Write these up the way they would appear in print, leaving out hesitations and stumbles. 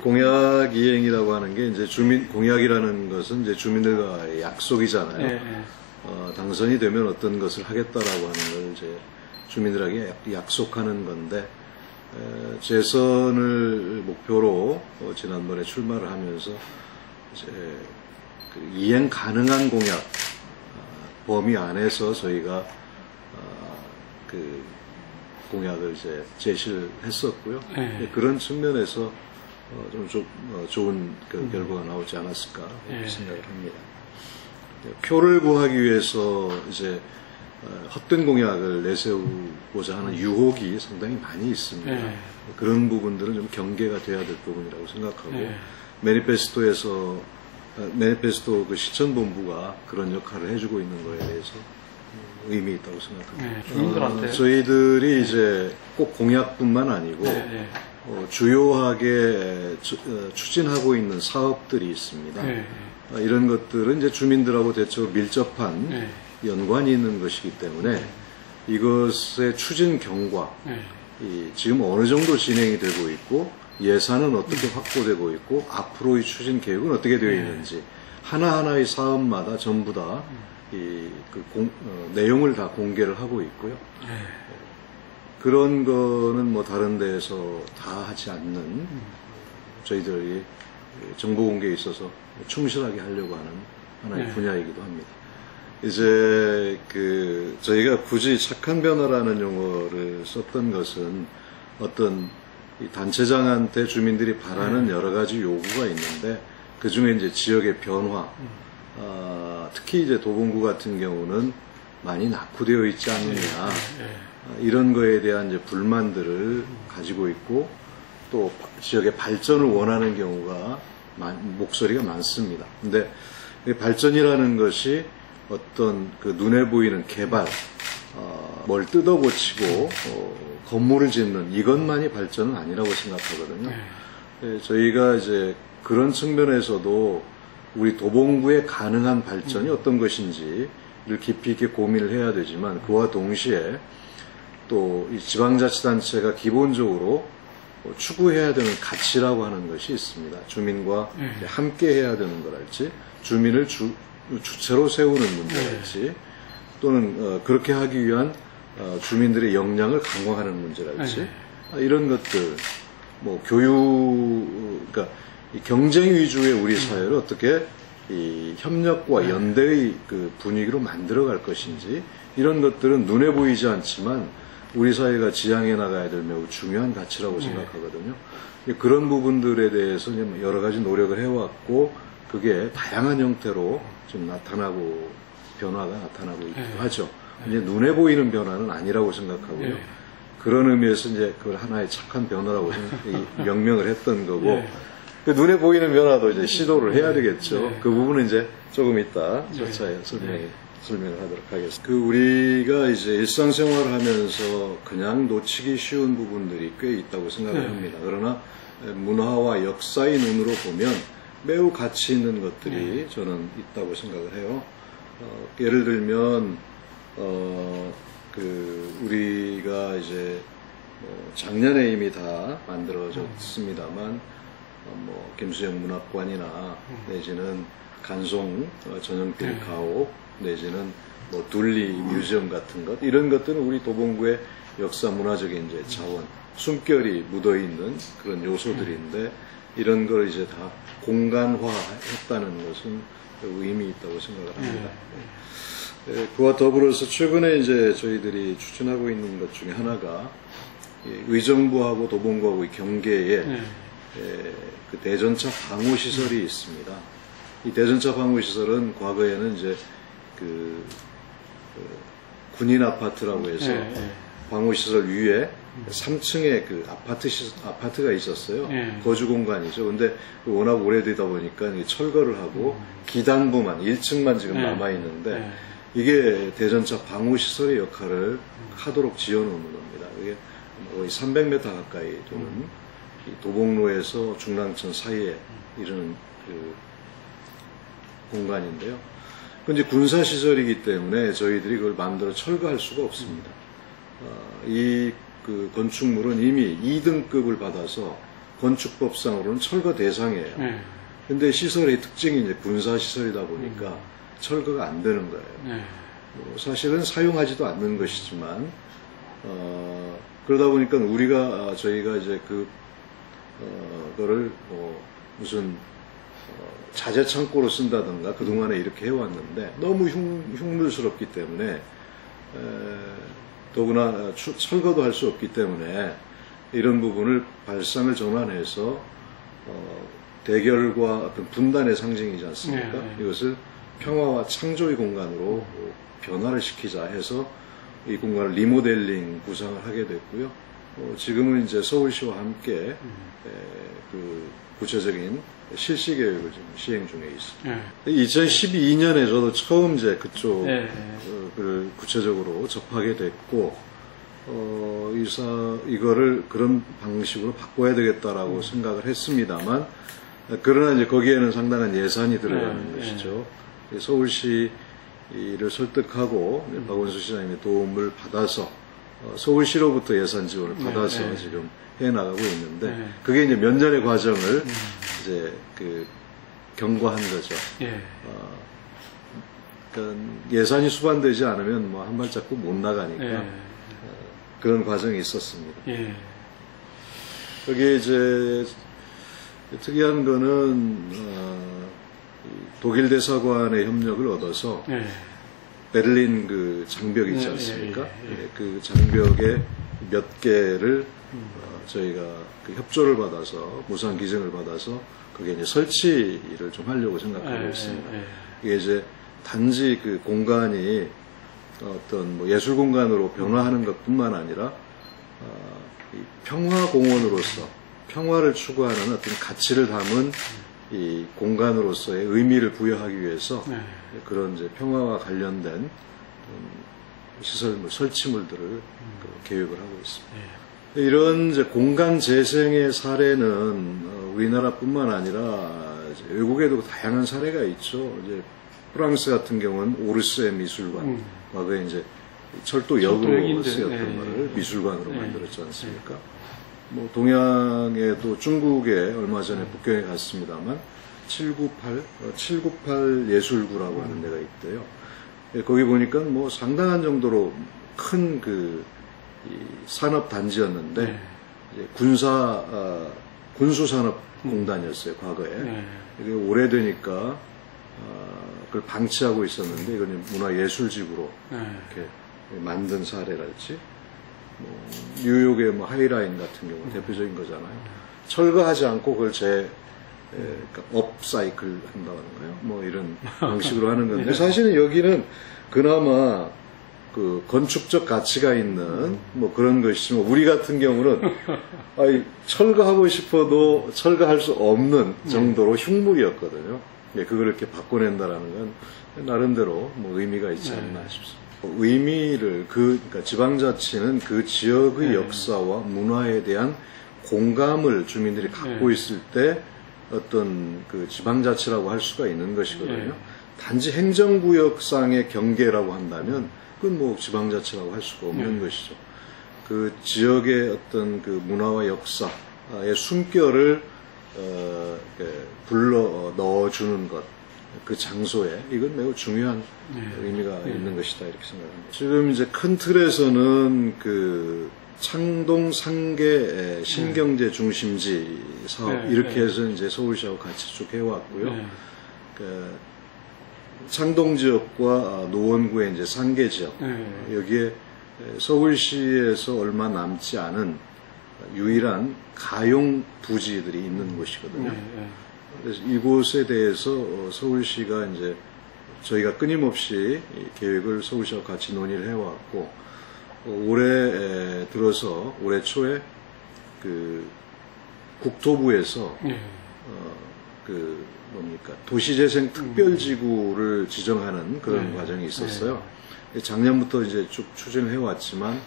공약 이행이라고 하는 게 이제 공약이라는 것은 이제 주민들과의 약속이잖아요. 네. 당선이 되면 어떤 것을 하겠다라고 하는 걸 이제 주민들에게 약속하는 건데, 재선을 목표로 지난번에 출마를 하면서 이제 그 이행 가능한 공약 범위 안에서 저희가 그 공약을 이제 제시를 했었고요. 네. 그런 측면에서 좀 좋은 그 결과가 나오지 않았을까 생각을 합니다. 표를 구하기 위해서 이제 헛된 공약을 내세우고자 하는 유혹이 상당히 많이 있습니다. 그런 부분들은 좀 경계가 돼야 될 부분이라고 생각하고, 매니페스토 그 시청본부가 그런 역할을 해주고 있는 거에 대해서 의미 있다고 생각합니다. 주민들한테 저희들이 이제 꼭 공약뿐만 아니고 주요하게 추진하고 있는 사업들이 있습니다. 이런 것들은 이제 주민들하고 대체로 밀접한 연관이 있는 것이기 때문에 이것의 추진 경과, 지금 어느 정도 진행이 되고 있고 예산은 어떻게 확보되고 있고 앞으로의 추진 계획은 어떻게 되어 있는지 하나하나의 사업마다 전부 다 내용을 다 공개를 하고 있고요. 그런 거는 뭐 다른 데에서 다 하지 않는 저희들이 정보 공개에 있어서 충실하게 하려고 하는 하나의 분야이기도 합니다. 이제 저희가 굳이 착한 변화라는 용어를 썼던 것은 어떤 이 단체장한테 주민들이 바라는 여러 가지 요구가 있는데, 그 중에 이제 지역의 변화, 특히 이제 도봉구 같은 경우는 많이 낙후되어 있지 않느냐, 이런 거에 대한 이제 불만들을 가지고 있고, 또 지역의 발전을 원하는 경우가 목소리가 많습니다. 근데 발전이라는 것이 어떤 그 눈에 보이는 개발, 뭘 뜯어고치고 건물을 짓는 이것만이 발전은 아니라고 생각하거든요. 저희가 이제 그런 측면에서도 우리 도봉구의 가능한 발전이 어떤 것인지를 깊이 있게 고민을 해야 되지만, 그와 동시에 또 이 지방자치단체가 기본적으로 추구해야 되는 가치라고 하는 것이 있습니다. 주민과 함께 해야 되는 거랄지, 주민을 주체로 세우는 문제랄지, 또는 그렇게 하기 위한 주민들의 역량을 강화하는 문제랄지, 이런 것들, 뭐 그러니까 이 경쟁 위주의 우리 사회를 어떻게 이 협력과 연대의 그 분위기로 만들어갈 것인지, 이런 것들은 눈에 보이지 않지만 우리 사회가 지향해 나가야 될 매우 중요한 가치라고 생각하거든요. 그런 부분들에 대해서 여러 가지 노력을 해왔고, 그게 다양한 형태로 좀 변화가 나타나고 있기도 하죠. 이제 눈에 보이는 변화는 아니라고 생각하고요. 그런 의미에서 이제 그걸 하나의 착한 변화라고 명명을 했던 거고, 그 눈에 보이는 변화도 이제 시도를 해야 되겠죠. 그 부분은 이제 조금 이따 차차에 설명을 하도록 하겠습니다. 우리가 이제 일상생활을 하면서 그냥 놓치기 쉬운 부분들이 꽤 있다고 생각을 합니다. 그러나 문화와 역사의 눈으로 보면 매우 가치 있는 것들이 저는 있다고 생각을 해요. 예를 들면 우리가 이제 작년에 이미 다 만들어졌습니다만 김수영 문학관이나 내지는 간송 전형필 가옥 내지는 둘리 뮤지엄 같은 것, 이런 것들은 우리 도봉구의 역사 문화적인 이제 자원, 숨결이 묻어 있는 그런 요소들인데, 이런 걸 이제 다 공간화했다는 것은 의미 있다고 생각을 합니다. 그와 더불어서 최근에 이제 저희들이 추진하고 있는 것 중에 하나가 의정부하고 도봉구하고의 경계에 그 대전차 방호시설이 있습니다. 이 대전차 방호시설은 과거에는 이제 군인 아파트라고 해서 방호시설 위에 3층에 그 아파트가 있었어요. 거주 공간이죠. 근데 워낙 오래되다 보니까 철거를 하고 기단부만 1층만 지금 남아 있는데, 이게 대전차 방호시설의 역할을 하도록 지어놓은 겁니다. 이게 거의 300m 가까이 도는 도봉로에서 중랑천 사이에 이르는 그 공간인데요. 근데 군사시설이기 때문에 저희들이 그걸 마음대로 철거할 수가 없습니다. 이 그 건축물은 이미 2등급을 받아서 건축법상으로는 철거 대상이에요. 네. 근데 시설의 특징이 이제 군사시설이다 보니까 철거가 안 되는 거예요. 네. 사실은 사용하지도 않는 것이지만, 그러다 보니까 저희가 이제 그거를 무슨 자재 창고로 쓴다든가 그동안에 이렇게 해왔는데 너무 흉물스럽기 때문에 더구나 철거도 할 수 없기 때문에 이런 부분을 발상을 전환해서 대결과 어떤 분단의 상징이지 않습니까? 네, 네. 이것을 평화와 창조의 공간으로 변화를 시키자 해서 이 공간을 리모델링 구상을 하게 됐고요. 지금은 이제 서울시와 함께 그 구체적인 실시 계획을 지금 시행 중에 있습니다. 2012년에 저도 처음 이제 그쪽 그 구체적으로 접하게 됐고, 이거를 그런 방식으로 바꿔야 되겠다라고 생각을 했습니다만, 그러나 이제 거기에는 상당한 예산이 들어가는 것이죠. 서울시를 설득하고 박원순 시장님의 도움을 받아서 서울시로부터 예산 지원을 받아서 지금 해 나가고 있는데, 그게 이제 몇 년의 과정을 이제 경과한 거죠. 그러니까 예산이 수반되지 않으면 뭐 한 발자국 못 나가니까 그런 과정이 있었습니다. 여기 이제 특이한 거는 독일 대사관의 협력을 얻어서 베를린 그 장벽 있지 않습니까? 그 장벽에 몇 개를 저희가 그 협조를 받아서 무상 기증을 받아서 그게 이제 설치를 좀 하려고 생각하고 있습니다. 이게 이제 단지 그 공간이 어떤 뭐 예술 공간으로 변화하는 것뿐만 아니라 이 평화 공원으로서 평화를 추구하는 어떤 가치를 담은 이 공간으로서의 의미를 부여하기 위해서 그런 이제 평화와 관련된 시설물, 설치물들을 계획을 하고 있습니다. 이런 이제 공간 재생의 사례는 우리나라뿐만 아니라 외국에도 다양한 사례가 있죠. 이제 프랑스 같은 경우는 오르세 미술관, 과거에 이제 철도역으로 쓰였던 것을 미술관으로 만들었지 않습니까? 뭐 동양에도 중국에 얼마 전에 북경에 갔습니다만 798 예술구라고 하는 데가 있대요. 거기 보니까 뭐 상당한 정도로 큰 산업 단지였는데 이제 군수산업공단이었어요, 과거에. 이게 오래되니까 그걸 방치하고 있었는데 이건 문화예술지구로 이렇게 만든 사례랄지, 뭐 뉴욕의 뭐 하이라인 같은 경우 대표적인 거잖아요. 철거하지 않고 그걸 그러니까 업사이클 한다는 거예요. 뭐 이런 방식으로 하는 건데, 사실은 여기는 그나마 그 건축적 가치가 있는 뭐 그런 것이지만, 우리 같은 경우는 철거하고 싶어도 철거할 수 없는 정도로 흉물이었거든요. 그걸 이렇게 바꿔낸다라는 건 나름대로 뭐 의미가 있지 않나 싶습니다. 의미를 그러니까 지방자치는 그 지역의 역사와 문화에 대한 공감을 주민들이 갖고 있을 때 어떤 그 지방자치라고 할 수가 있는 것이거든요. 단지 행정구역상의 경계라고 한다면 그건 뭐 지방자치라고 할 수가 없는 것이죠. 그 지역의 어떤 그 문화와 역사의 숨결을 불러 넣어주는 것, 그 장소에, 이건 매우 중요한 의미가 있는 것이다, 이렇게 생각합니다. 지금 이제 큰 틀에서는 그 창동 상계 신경제 중심지 사업, 이렇게 해서 이제 서울시하고 같이 쭉 해왔고요. 그 창동 지역과 노원구의 이제 상계 지역, 여기에 서울시에서 얼마 남지 않은 유일한 가용 부지들이 있는 곳이거든요. 그래서 이곳에 대해서 서울시가 이제 저희가 끊임없이 계획을 서울시와 같이 논의를 해왔고, 올해 들어서 올해 초에 그 국토부에서 도시재생 특별지구를 지정하는 그런 과정이 있었어요. 작년부터 이제 쭉 추진을 해왔지만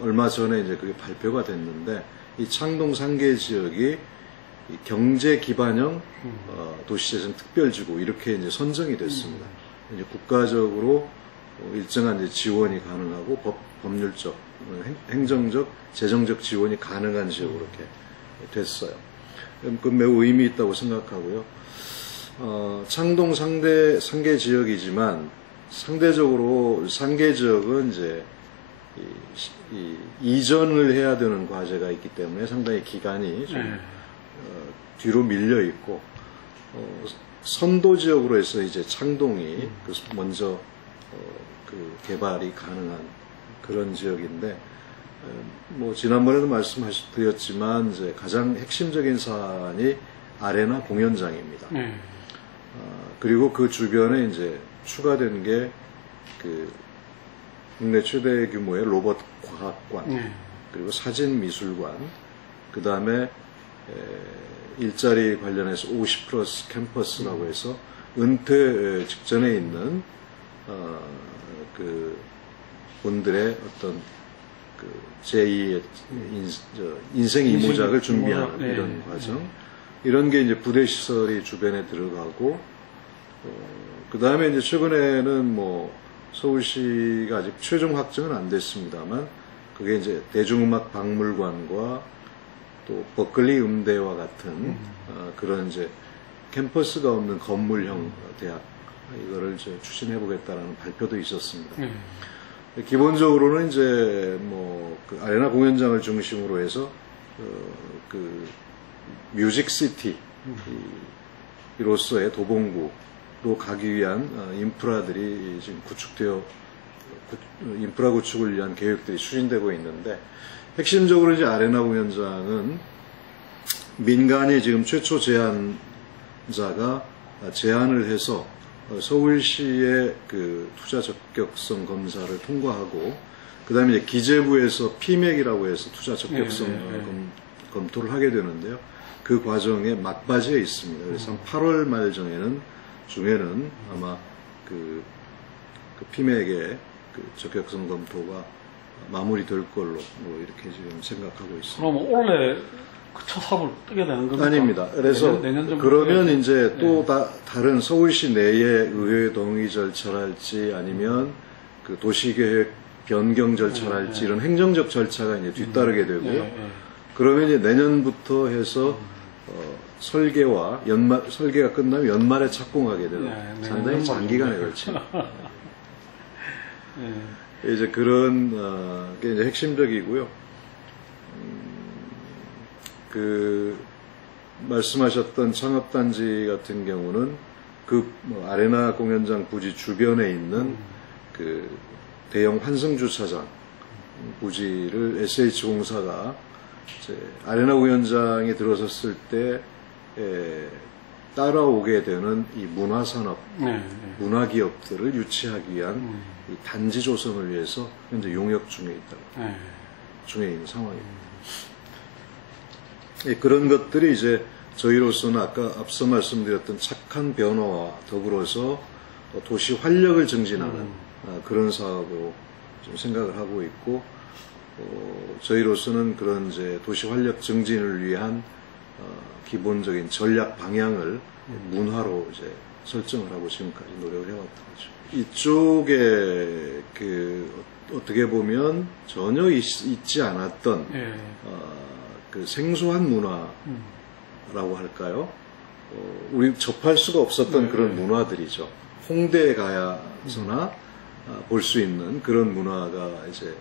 얼마 전에 이제 그게 발표가 됐는데, 이 창동 상계 지역이 경제 기반형 도시재생 특별지구 이렇게 이제 선정이 됐습니다. 이제 국가적으로 일정한 이제 지원이 가능하고 법률적, 행정적, 재정적 지원이 가능한 지역으로 이렇게 됐어요. 그 매우 의미 있다고 생각하고요. 창동 상계 지역이지만 상대적으로 상계 지역은 이제 이전을 해야 되는 과제가 있기 때문에 상당히 기간이 좀 뒤로 밀려 있고 선도 지역으로 해서 이제 창동이 먼저 그 개발이 가능한 그런 지역인데 뭐 지난번에도 말씀드렸지만 이제 가장 핵심적인 사안이 아레나 공연장입니다. 그리고 그 주변에 이제 추가된 게 그 국내 최대 규모의 로봇 과학관, 그리고 사진 미술관, 그 다음에 일자리 관련해서 50+ 캠퍼스라고 해서 은퇴 직전에 있는 그 분들의 어떤 그 제2의 인생 이모작을 준비하는 이런 과정, 이런 게 이제 부대 시설이 주변에 들어가고, 그 다음에 이제 최근에는 뭐 서울시가 아직 최종 확정은 안 됐습니다만, 그게 이제 대중음악 박물관과 또 버클리 음대와 같은 그런 이제 캠퍼스가 없는 건물형 대학, 이거를 이제 추진해 보겠다라는 발표도 있었습니다. 기본적으로는 이제 뭐 그 아레나 공연장을 중심으로 해서 그 뮤직시티 이로서의 도봉구로 가기 위한 인프라들이 지금 인프라 구축을 위한 계획들이 추진되고 있는데, 핵심적으로 이제 아레나 공연장은 민간이 지금 최초 제안자가 제안을 해서 서울시의 그 투자 적격성 검사를 통과하고, 그 다음에 이제 기재부에서 피맥이라고 해서 투자 적격성 검토를 하게 되는데요. 그 과정에 막바지에 있습니다. 그래서 한 8월 말 중에는 아마 그 피맥의 그 적격성 검토가 마무리될 걸로 뭐 이렇게 지금 생각하고 있습니다. 그럼 원래 그 첫 삽을 뜨게 되는 겁니까? 아닙니다. 그래서 내년 그러면 이제 또 다른 서울시 내의 의회 동의 절차랄지 아니면 그 도시계획 변경 절차랄지 이런 행정적 절차가 이제 뒤따르게 되고요. 그러면 이제 내년부터 해서 설계가 끝나면 연말에 착공하게 되는 상당히 장기간에 걸친 이제 그런 게 이제 핵심적이고요. 그 말씀하셨던 창업단지 같은 경우는 그 아레나 공연장 부지 주변에 있는 그 대형 환승 주차장 부지를 SH공사가 이제 아레나 공연장에 들어섰을 때 따라오게 되는 이 문화산업, 문화기업들을 유치하기 위한 이 단지 조성을 위해서 현재 용역 중에 있는 상황입니다. 그런 것들이 이제 저희로서는 아까 앞서 말씀드렸던 착한 변화와 더불어서 도시 활력을 증진하는 그런 사업으로 좀 생각을 하고 있고, 저희로서는 그런 이제 도시 활력 증진을 위한 기본적인 전략 방향을 문화로 이제 설정을 하고 지금까지 노력을 해왔던 거죠. 이쪽에 그 어떻게 보면 전혀 있지 않았던 그 생소한 문화라고 할까요? 우리 접할 수가 없었던 그런 문화들이죠. 홍대에 가서나 볼 수 있는 그런 문화가 이제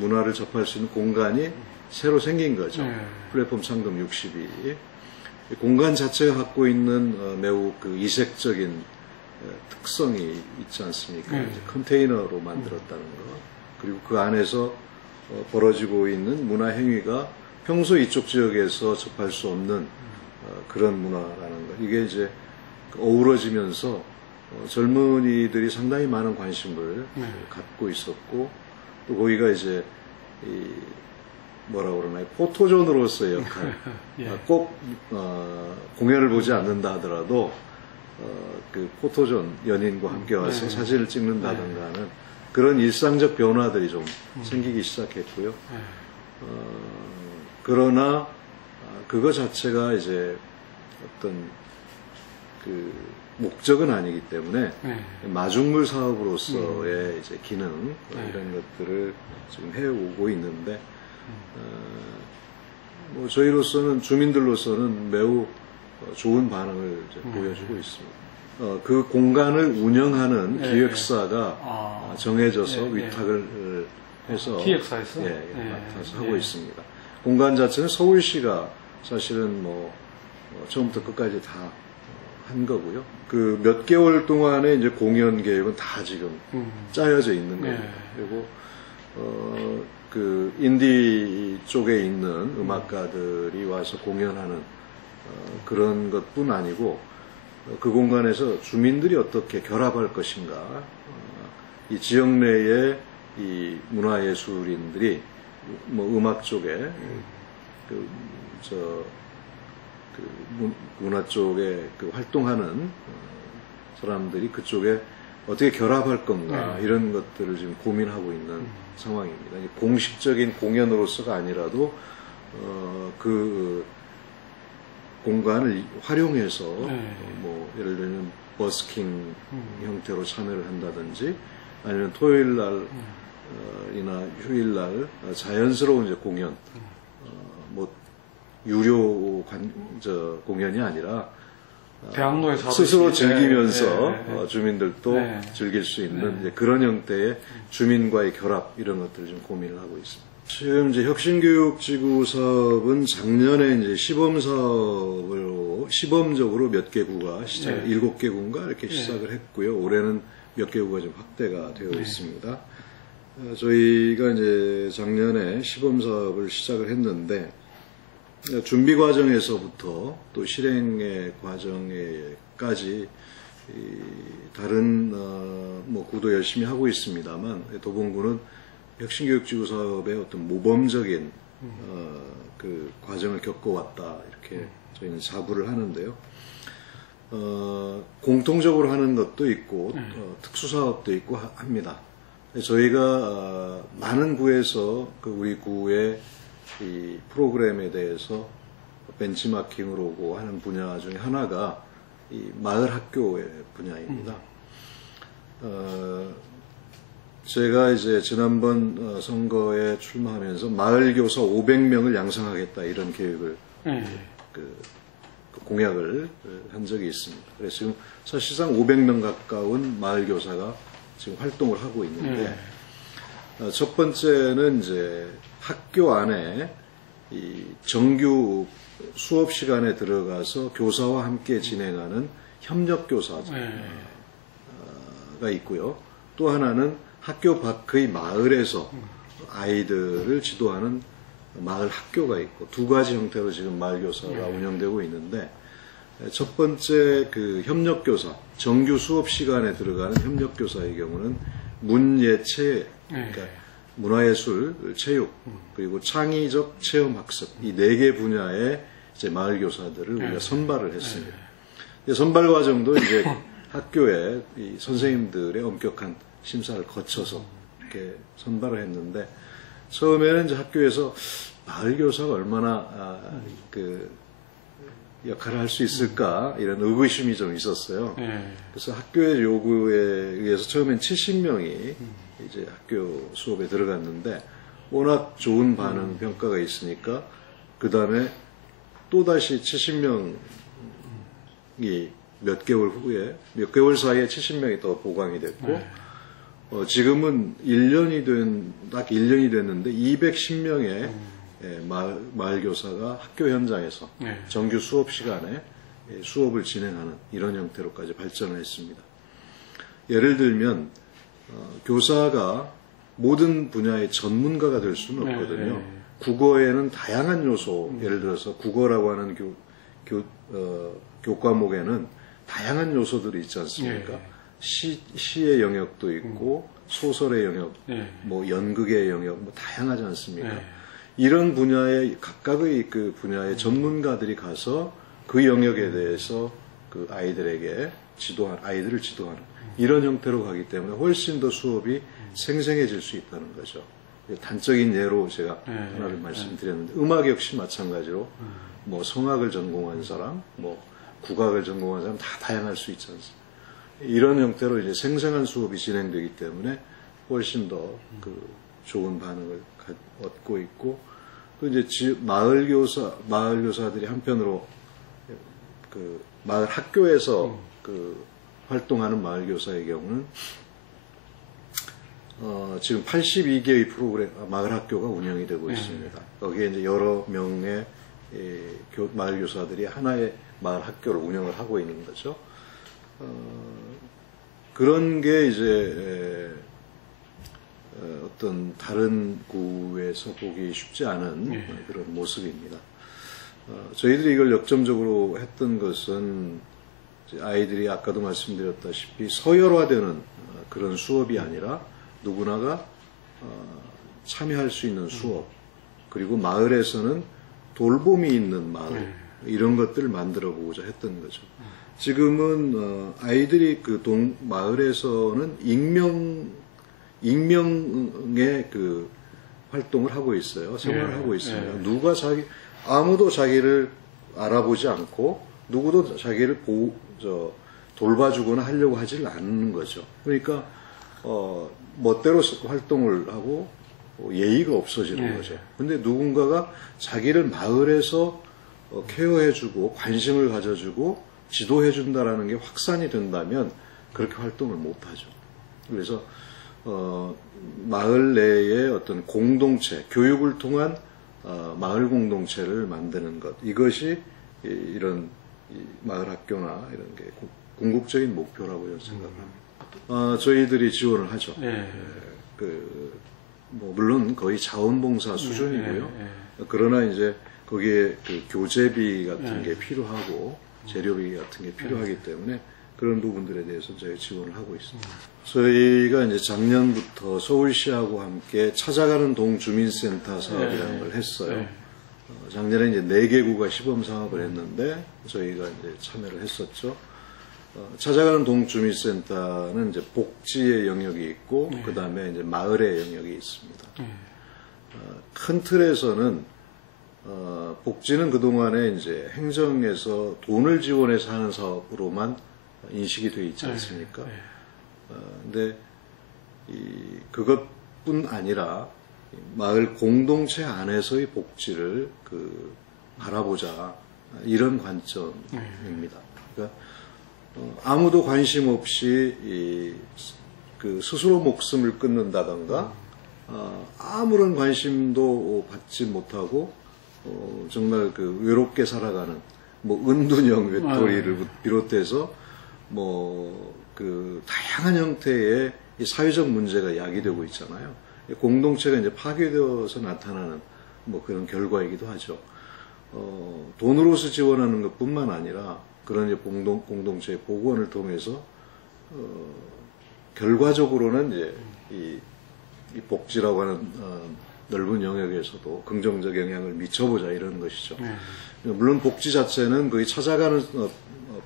문화를 접할 수 있는 공간이 새로 생긴 거죠. 플랫폼 상금 60이. 공간 자체가 갖고 있는 매우 그 이색적인 특성이 있지 않습니까? 이제 컨테이너로 만들었다는 거. 그리고 그 안에서 벌어지고 있는 문화 행위가 평소 이쪽 지역에서 접할 수 없는 그런 문화라는 것. 이게 이제 어우러지면서 젊은이들이 상당히 많은 관심을 갖고 있었고, 또 거기가 이제 뭐라 그러나요? 포토존으로서의 역할. 꼭 공연을 보지 않는다 하더라도 그 포토존 연인과 함께 와서 사진을 찍는다든가 하는 그런 일상적 변화들이 좀 생기기 시작했고요. 그러나 그거 자체가 이제 어떤 그 목적은 아니기 때문에 마중물 사업으로서의 이제 기능 이런 것들을 지금 해오고 있는데 뭐 저희로서는 주민들로서는 매우 좋은 반응을 이제 보여주고 있습니다. 그 공간을 운영하는 네. 기획사가 정해져서 네. 위탁을 해서 기획사에서 맡아서 하고 있습니다. 공간 자체는 서울시가 사실은 뭐 처음부터 끝까지 다 한 거고요. 그 몇 개월 동안의 이제 공연 계획은 다 지금 짜여져 있는 거예요. 그리고 그 인디 쪽에 있는 음악가들이 와서 공연하는 그런 것뿐 아니고 그 공간에서 주민들이 어떻게 결합할 것인가, 이 지역 내의 이 문화예술인들이 뭐 음악 쪽에 문화 쪽에 그 활동하는 사람들이 그쪽에 어떻게 결합할 건가 이런 것들을 지금 고민하고 있는 상황입니다. 공식적인 공연으로서가 아니라도 그 공간을 활용해서 뭐 예를 들면 버스킹 형태로 참여를 한다든지 아니면 토요일 날이나 휴일 날 자연스러운 이제 공연 뭐 유료 공연이 아니라 대학로에서 스스로 즐기면서 주민들도 즐길 수 있는 이제 그런 형태의 주민과의 결합 이런 것들을 좀 고민을 하고 있습니다. 지금 이제 혁신교육지구 사업은 작년에 이제 시범적으로 몇 개 구가 7개 구인가 이렇게 시작을 했고요. 올해는 몇 개 구가 좀 확대가 되어 있습니다. 저희가 이제 작년에 시범 사업을 시작을 했는데 준비 과정에서부터 또 실행의 과정에까지 다른 뭐 구도 열심히 하고 있습니다만 도봉구는 혁신교육지구 사업의 어떤 모범적인 그 과정을 겪어왔다 이렇게 저희는 자부를 하는데요. 공통적으로 하는 것도 있고 특수 사업도 있고 합니다. 저희가 많은 구에서 그 우리 구의 이 프로그램에 대해서 벤치마킹을 오고 하는 분야 중에 하나가 이 마을 학교의 분야입니다. 제가 이제 지난번 선거에 출마하면서 마을 교사 500명을 양성하겠다 이런 계획을 그 공약을 한 적이 있습니다. 그래서 지금 사실상 500명 가까운 마을 교사가 지금 활동을 하고 있는데 첫 번째는 이제 학교 안에 이 정규 수업 시간에 들어가서 교사와 함께 진행하는 협력교사가 있고요. 또 하나는 학교 밖의 마을에서 아이들을 지도하는 마을 학교가 있고 두 가지 형태로 지금 마을교사가 운영되고 있는데 첫 번째 그 협력교사, 정규 수업 시간에 들어가는 협력교사의 경우는 문예체, 그러니까 문화예술, 체육, 그리고 창의적 체험학습 이 4개 분야의 이제 마을교사들을 우리가 선발을 했습니다. 선발 과정도 이제 학교에 이 선생님들의 엄격한 심사를 거쳐서 이렇게 선발을 했는데 처음에는 이제 학교에서 마을교사가 얼마나 그 역할을 할 수 있을까 이런 의구심이 좀 있었어요. 그래서 학교의 요구에 의해서 처음엔 70명이 이제 학교 수업에 들어갔는데 워낙 좋은 반응 평가가 있으니까 그 다음에 또다시 70명이 몇 개월 후에 몇 개월 사이에 70명이 더 보강이 됐고 지금은 딱 1년이 됐는데 210명의 마을 교사가 학교 현장에서 정규 수업 시간에 수업을 진행하는 이런 형태로까지 발전을 했습니다. 예를 들면 교사가 모든 분야의 전문가가 될 수는 없거든요. 국어에는 다양한 요소, 예를 들어서 국어라고 하는 교과목에는 다양한 요소들이 있지 않습니까? 시의 영역도 있고 소설의 영역, 뭐 연극의 영역, 뭐 다양하지 않습니까? 이런 분야의 각각의 그 분야의 전문가들이 가서 그 영역에 대해서 그 아이들을 지도하는 이런 형태로 가기 때문에 훨씬 더 수업이 생생해질 수 있다는 거죠. 단적인 예로 제가 하나를 말씀드렸는데 음악 역시 마찬가지로 뭐 성악을 전공한 사람, 뭐 국악을 전공한 사람 다 다양할 수 있지 않습니까? 이런 형태로 이제 생생한 수업이 진행되기 때문에 훨씬 더 그 좋은 반응을 얻고 있고 또 이제 마을 교사들이 한편으로 그 마을 학교에서 그 활동하는 마을 교사의 경우는 지금 82개의 프로그램 마을 학교가 운영이 되고 있습니다. 거기에 이제 여러 명의 마을 교사들이 하나의 마을 학교를 운영을 하고 있는 거죠. 그런 게 이제 어떤 다른 구에서 보기 쉽지 않은 그런 모습입니다. 저희들이 이걸 역점적으로 했던 것은 아이들이 아까도 말씀드렸다시피 서열화되는 그런 수업이 아니라 누구나가 참여할 수 있는 수업, 그리고 마을에서는 돌봄이 있는 마을, 이런 것들을 만들어 보고자 했던 거죠. 지금은 아이들이 그 마을에서는 익명의 그 활동을 하고 있어요. 생활을 하고 있어요. 아무도 자기를 알아보지 않고 누구도 자기를 돌봐주거나 하려고 하질 않는 거죠. 그러니까 멋대로 활동을 하고 예의가 없어지는 거죠. 근데 누군가가 자기를 마을에서 케어해주고 관심을 가져주고 지도해준다라는 게 확산이 된다면 그렇게 활동을 못하죠. 그래서 마을 내의 어떤 공동체, 교육을 통한 마을 공동체를 만드는 것, 이것이 이런 마을 학교나 이런 게 궁극적인 목표라고 생각합니다. 저희들이 지원을 하죠. 물론 거의 자원봉사 수준이고요. 그러나 이제 거기에 그 교재비 같은 게 필요하고 재료비 같은 게 필요하기 때문에 그런 부분들에 대해서 저희가 지원을 하고 있습니다. 저희가 이제 작년부터 서울시하고 함께 찾아가는 동주민센터 사업이라는 걸 했어요. 작년에 이제 4개 구가 시범 사업을 했는데 저희가 이제 참여를 했었죠. 찾아가는 동주민센터는 이제 복지의 영역이 있고 그 다음에 이제 마을의 영역이 있습니다. 큰 틀에서는 복지는 그 동안에 이제 행정에서 돈을 지원해서 하는 사업으로만 인식이 되어 있지 않습니까? 근데 그것뿐 아니라 마을 공동체 안에서의 복지를 바라보자, 이런 관점입니다. 그러니까 아무도 관심 없이 스스로 목숨을 끊는다던가 아무런 관심도 받지 못하고 정말 외롭게 살아가는 은둔형 외톨이를 비롯해서 다양한 형태의 사회적 문제가 야기되고 있잖아요. 공동체가 이제 파괴되어서 나타나는 그런 결과이기도 하죠. 돈으로서 지원하는 것뿐만 아니라 그런 이제 공동체의 복원을 통해서 결과적으로는 이제 이 복지라고 하는 넓은 영역에서도 긍정적 영향을 미쳐보자, 이런 것이죠. 물론 복지 자체는 거의 찾아가는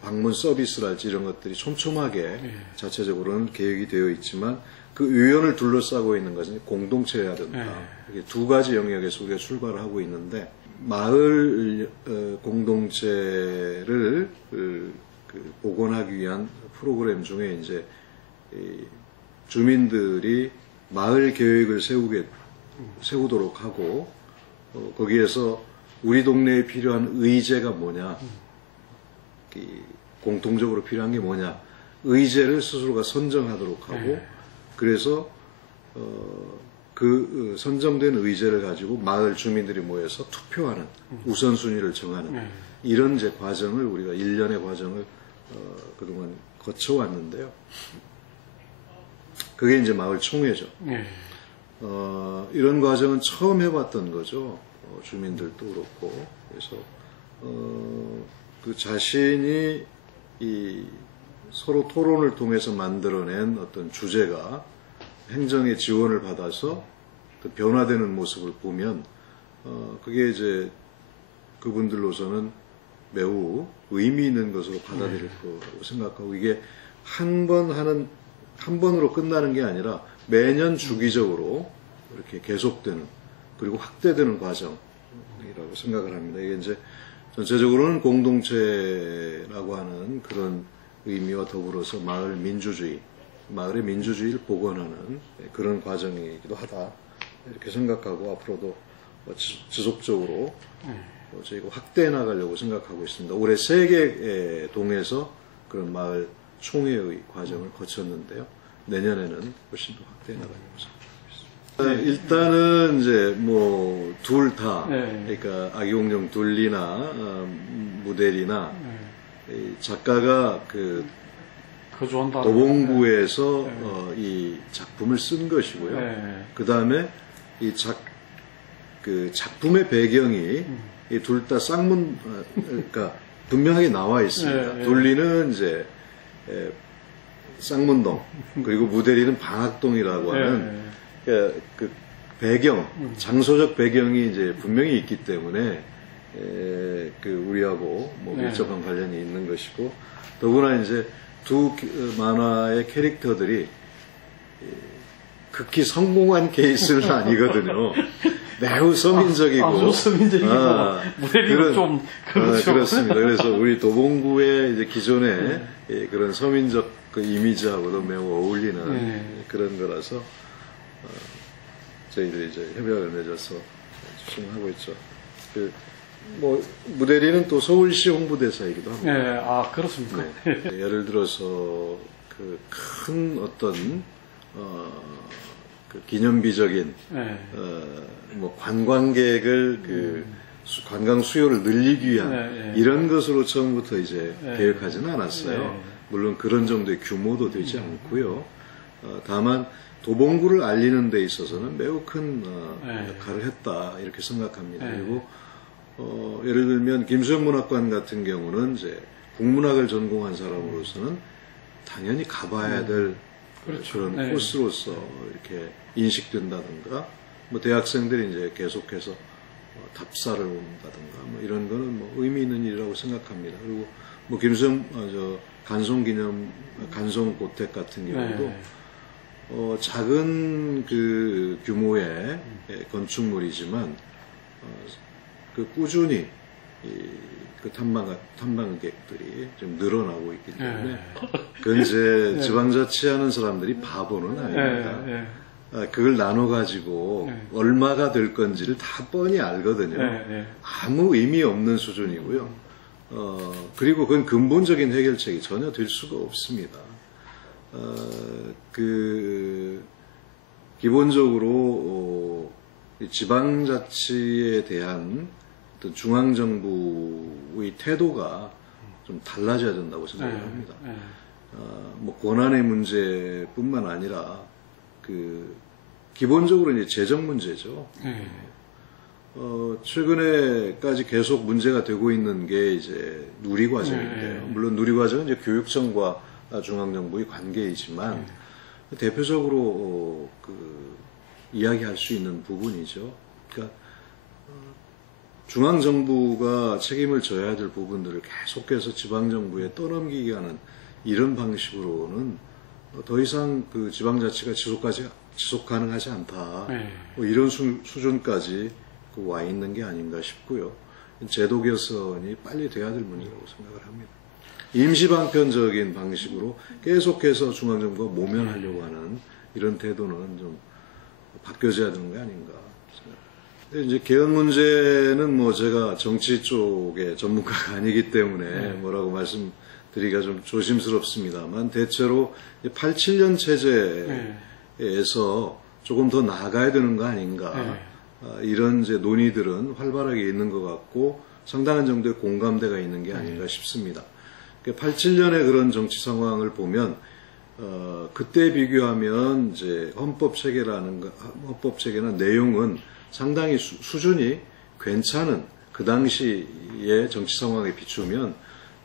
방문 서비스랄지 이런 것들이 촘촘하게 자체적으로는 계획이 되어 있지만 그 의원을 둘러싸고 있는 것은 공동체여야 된다. 이렇게 두 가지 영역에서 우리가 출발을 하고 있는데, 마을 공동체를 복원하기 위한 프로그램 중에 이제 주민들이 마을 계획을 세우도록 하고 거기에서 우리 동네에 필요한 의제가 뭐냐, 공통적으로 필요한 게 뭐냐, 의제를 스스로가 선정하도록 하고 그래서 그 선정된 의제를 가지고 마을 주민들이 모여서 투표하는, 우선순위를 정하는 이런 이제 과정을 우리가 1년의 과정을 그동안 거쳐왔는데요. 그게 이제 마을 총회죠. 이런 과정은 처음 해봤던 거죠. 주민들도 그렇고. 그래서 그 자신이 서로 토론을 통해서 만들어낸 어떤 주제가 행정의 지원을 받아서 변화되는 모습을 보면 그게 이제 그분들로서는 매우 의미 있는 것으로 받아들일 거라고 생각하고, 이게 한 번으로 끝나는 게 아니라 매년 주기적으로 이렇게 계속되는, 그리고 확대되는 과정이라고 생각을 합니다. 이게 이제 전체적으로는 공동체라고 하는 그런 의미와 더불어서 마을의 민주주의를 복원하는 그런 과정이기도 하다, 이렇게 생각하고 앞으로도 지속적으로 저희가 확대해 나가려고 생각하고 있습니다. 올해 3개 동에서 그런 마을 총회의 과정을 거쳤는데요. 내년에는 훨씬 더 확대해 나가려고 생각하고 있습니다. 일단은 이제 뭐 둘 다, 그러니까 아기공룡 둘리나 무대리나 이 작가가 그 도봉구에서 이 작품을 쓴 것이고요. 그 다음에 이 작품의 배경이 이 둘 다 쌍문, 그러니까 분명하게 나와 있습니다. 둘리는 이제 쌍문동, 그리고 무대리는 방학동이라고 하는 그 배경, 장소적 배경이 이제 분명히 있기 때문에 그 우리하고 뭐 밀접한 관련이 있는 것이고, 더구나 이제 두 만화의 캐릭터들이 극히 성공한 케이스는 아니거든요. 매우 서민적이고, 아주 서민적이고, 무대리는 좀 그렇죠. 그렇습니다. 그래서 우리 도봉구의 이제 기존의 그런 서민적 그 이미지하고도 매우 어울리는 그런 거라서 저희들이 이제 협약을 맺어서 추진하고 있죠. 뭐 무대리는 또 서울시 홍보대사이기도 합니다. 아 그렇습니까? 예를 들어서 그 큰 어떤 그 기념비적인 뭐 관광객을 그 관광 수요를 늘리기 위한 이런 것으로 처음부터 이제 계획하지는 않았어요. 물론 그런 정도의 규모도 되지 않고요. 다만 도봉구를 알리는 데 있어서는 매우 큰 역할을 했다 이렇게 생각합니다. 그리고 예를 들면 김수영 문학관 같은 경우는 이제 국문학을 전공한 사람으로서는 당연히 가봐야 될 그렇죠. 그런 코스로서 이렇게 인식된다든가, 뭐 대학생들이 이제 계속해서 답사를 온다든가, 뭐 이런 거는 뭐 의미 있는 일이라고 생각합니다. 그리고 뭐 김수영 간송고택 같은 경우도 작은 그 규모의 건축물이지만 그 꾸준히 그 탐방객들이 좀 늘어나고 있기 때문에 그건 이제 지방자치하는 사람들이 바보는 아닙니다. 그걸 나눠가지고 얼마가 될 건지를 다 뻔히 알거든요. 아무 의미 없는 수준이고요. 그리고 그건 근본적인 해결책이 전혀 될 수가 없습니다. 기본적으로 지방자치에 대한 어떤 중앙정부의 태도가 좀 달라져야 된다고 생각을 합니다. 뭐 권한의 문제뿐만 아니라 기본적으로 이제 재정 문제죠. 최근에까지 계속 문제가 되고 있는 게 이제 누리과정인데요. 물론 누리과정은 이제 교육청과 중앙정부의 관계이지만 대표적으로 이야기할 수 있는 부분이죠. 그러니까 중앙정부가 책임을 져야 될 부분들을 계속해서 지방정부에 떠넘기게 하는 이런 방식으로는 더 이상 그 지방자치가 지속 가능하지 않다. 뭐 이런 수준까지 와 있는 게 아닌가 싶고요. 제도 개선이 빨리 돼야 될 문제라고 생각을 합니다. 임시방편적인 방식으로 계속해서 중앙정부가 모면하려고 하는 이런 태도는 좀 바뀌어져야 되는 게 아닌가. 근데 이제 개헌 문제는 뭐 제가 정치 쪽의 전문가가 아니기 때문에 뭐라고 말씀드리기가 좀 조심스럽습니다만 대체로 87년 체제에서 조금 더 나아가야 되는 거 아닌가. 이런 이제 논의들은 활발하게 있는 것 같고 상당한 정도의 공감대가 있는 게 아닌가 싶습니다. 87년의 그런 정치 상황을 보면 그때 비교하면 이제 헌법 체계나 내용은 상당히 수준이 괜찮은 그 당시의 정치 상황에 비추면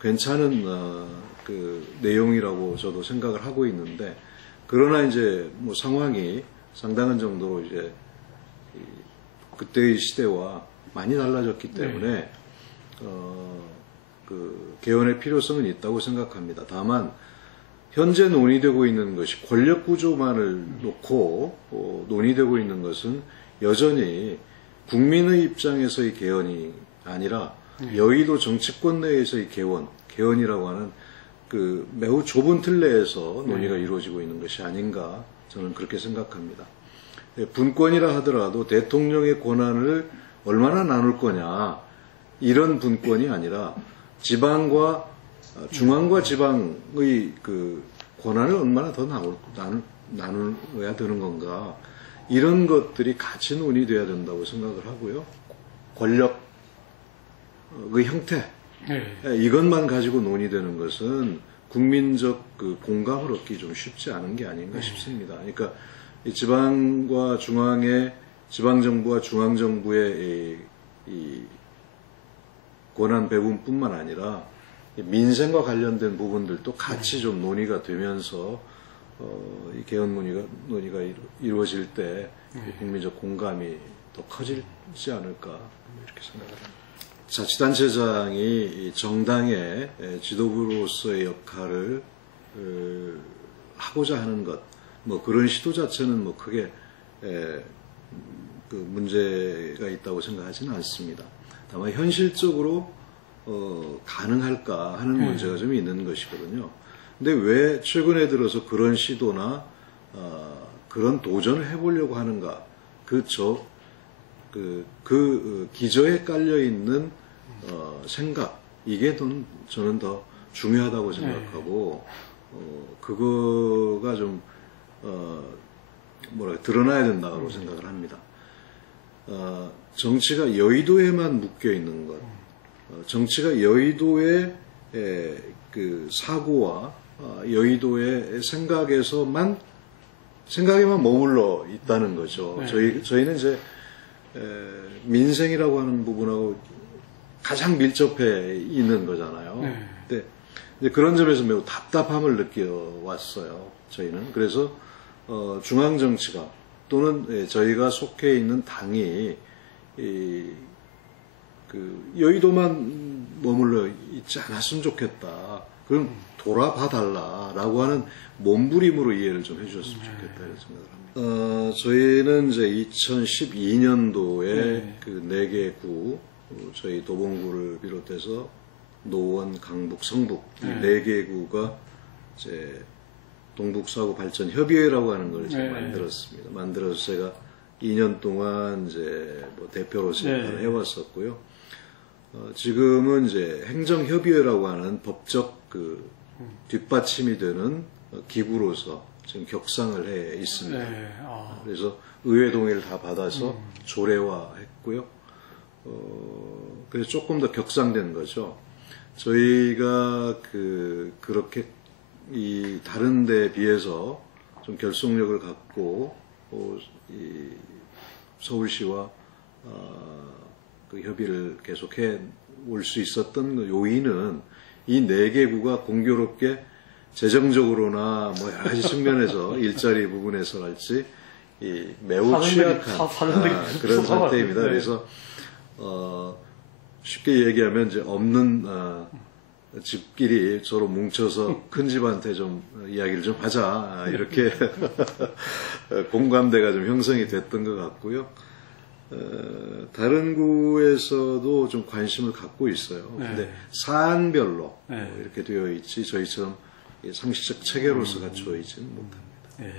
괜찮은 그 내용이라고 저도 생각을 하고 있는데 그러나 이제 뭐 상황이 상당한 정도로 이제 그때의 시대와 많이 달라졌기 때문에 그 개헌의 필요성은 있다고 생각합니다. 다만 현재 논의되고 있는 것이 권력 구조만을 놓고 논의되고 있는 것은 여전히 국민의 입장에서의 개헌이 아니라 여의도 정치권 내에서의 개헌이라고 하는 그 매우 좁은 틀 내에서 논의가 이루어지고 있는 것이 아닌가 저는 그렇게 생각합니다. 분권이라 하더라도 대통령의 권한을 얼마나 나눌 거냐 이런 분권이 아니라 지방과 중앙과 지방의 그 권한을 얼마나 더 나눠야 되는 건가 이런 것들이 같이 논의돼야 된다고 생각을 하고요. 권력의 형태 이것만 가지고 논의되는 것은 국민적 그 공감을 얻기 좀 쉽지 않은 게 아닌가 싶습니다. 그러니까 이 지방과 중앙의 지방정부와 중앙정부의 이 권한 배분뿐만 아니라 민생과 관련된 부분들도 같이 좀 논의가 되면서 이 개헌 논의가 이루어질 때 국민적 공감이 더 커지지 않을까 이렇게 생각합니다. 자치단체장이 정당의 지도부로서의 역할을 하고자 하는 것, 뭐 그런 시도 자체는 뭐 크게 그 문제가 있다고 생각하지는 않습니다. 다만 현실적으로 가능할까 하는 문제가 좀 있는 것이거든요. 근데 왜 최근에 들어서 그런 시도나 그런 도전을 해보려고 하는가? 그 기저에 깔려 있는 생각 이게 저는 더 중요하다고 생각하고 그거가 좀 드러나야 된다고 생각을 합니다. 정치가 여의도에만 묶여 있는 것, 정치가 여의도의 그 사고와 여의도의 생각에만 머물러 있다는 거죠. 저희는 이제 민생이라고 하는 부분하고 가장 밀접해 있는 거잖아요. 근데 이제 그런 점에서 매우 답답함을 느껴왔어요. 저희는 그래서 중앙 정치가 또는 저희가 속해 있는 당이 그 여의도만 머물러 있지 않았으면 좋겠다. 그럼 돌아봐 달라라고 하는 몸부림으로 이해를 좀 해주셨으면 좋겠다 이런 생각을 합니다. 저희는 이제 2012년도에 그 4개 구 저희 도봉구를 비롯해서 노원, 강북, 성북 이 4개 구가 이제 동북사구 발전 협의회라고 하는 걸 제가 만들었습니다. 만들어서 제가 2년 동안 이제 뭐 대표로서 역할을 해왔었고요. 지금은 이제 행정협의회라고 하는 법적 그 뒷받침이 되는 기구로서 지금 격상을 해 있습니다. 그래서 의회 동의를 다 받아서 조례화했고요. 그래서 조금 더 격상된 거죠. 저희가 그렇게 이 다른 데에 비해서 좀 결속력을 갖고 이 서울시와 그 협의를 계속해 올 수 있었던 요인은 이 4개 구가 공교롭게 재정적으로나 뭐 여러 가지 측면에서 일자리 부분에서랄지 매우 취약한 그런 상태입니다. 그래서 쉽게 얘기하면 이제 없는 집끼리 서로 뭉쳐서 큰 집한테 좀 이야기를 좀 하자 이렇게 공감대가 좀 형성이 됐던 것 같고요. 다른 구에서도 좀 관심을 갖고 있어요. 근데 사안별로 이렇게 되어 있지 저희처럼 상식적 체계로서 갖추어 있지는 못합니다.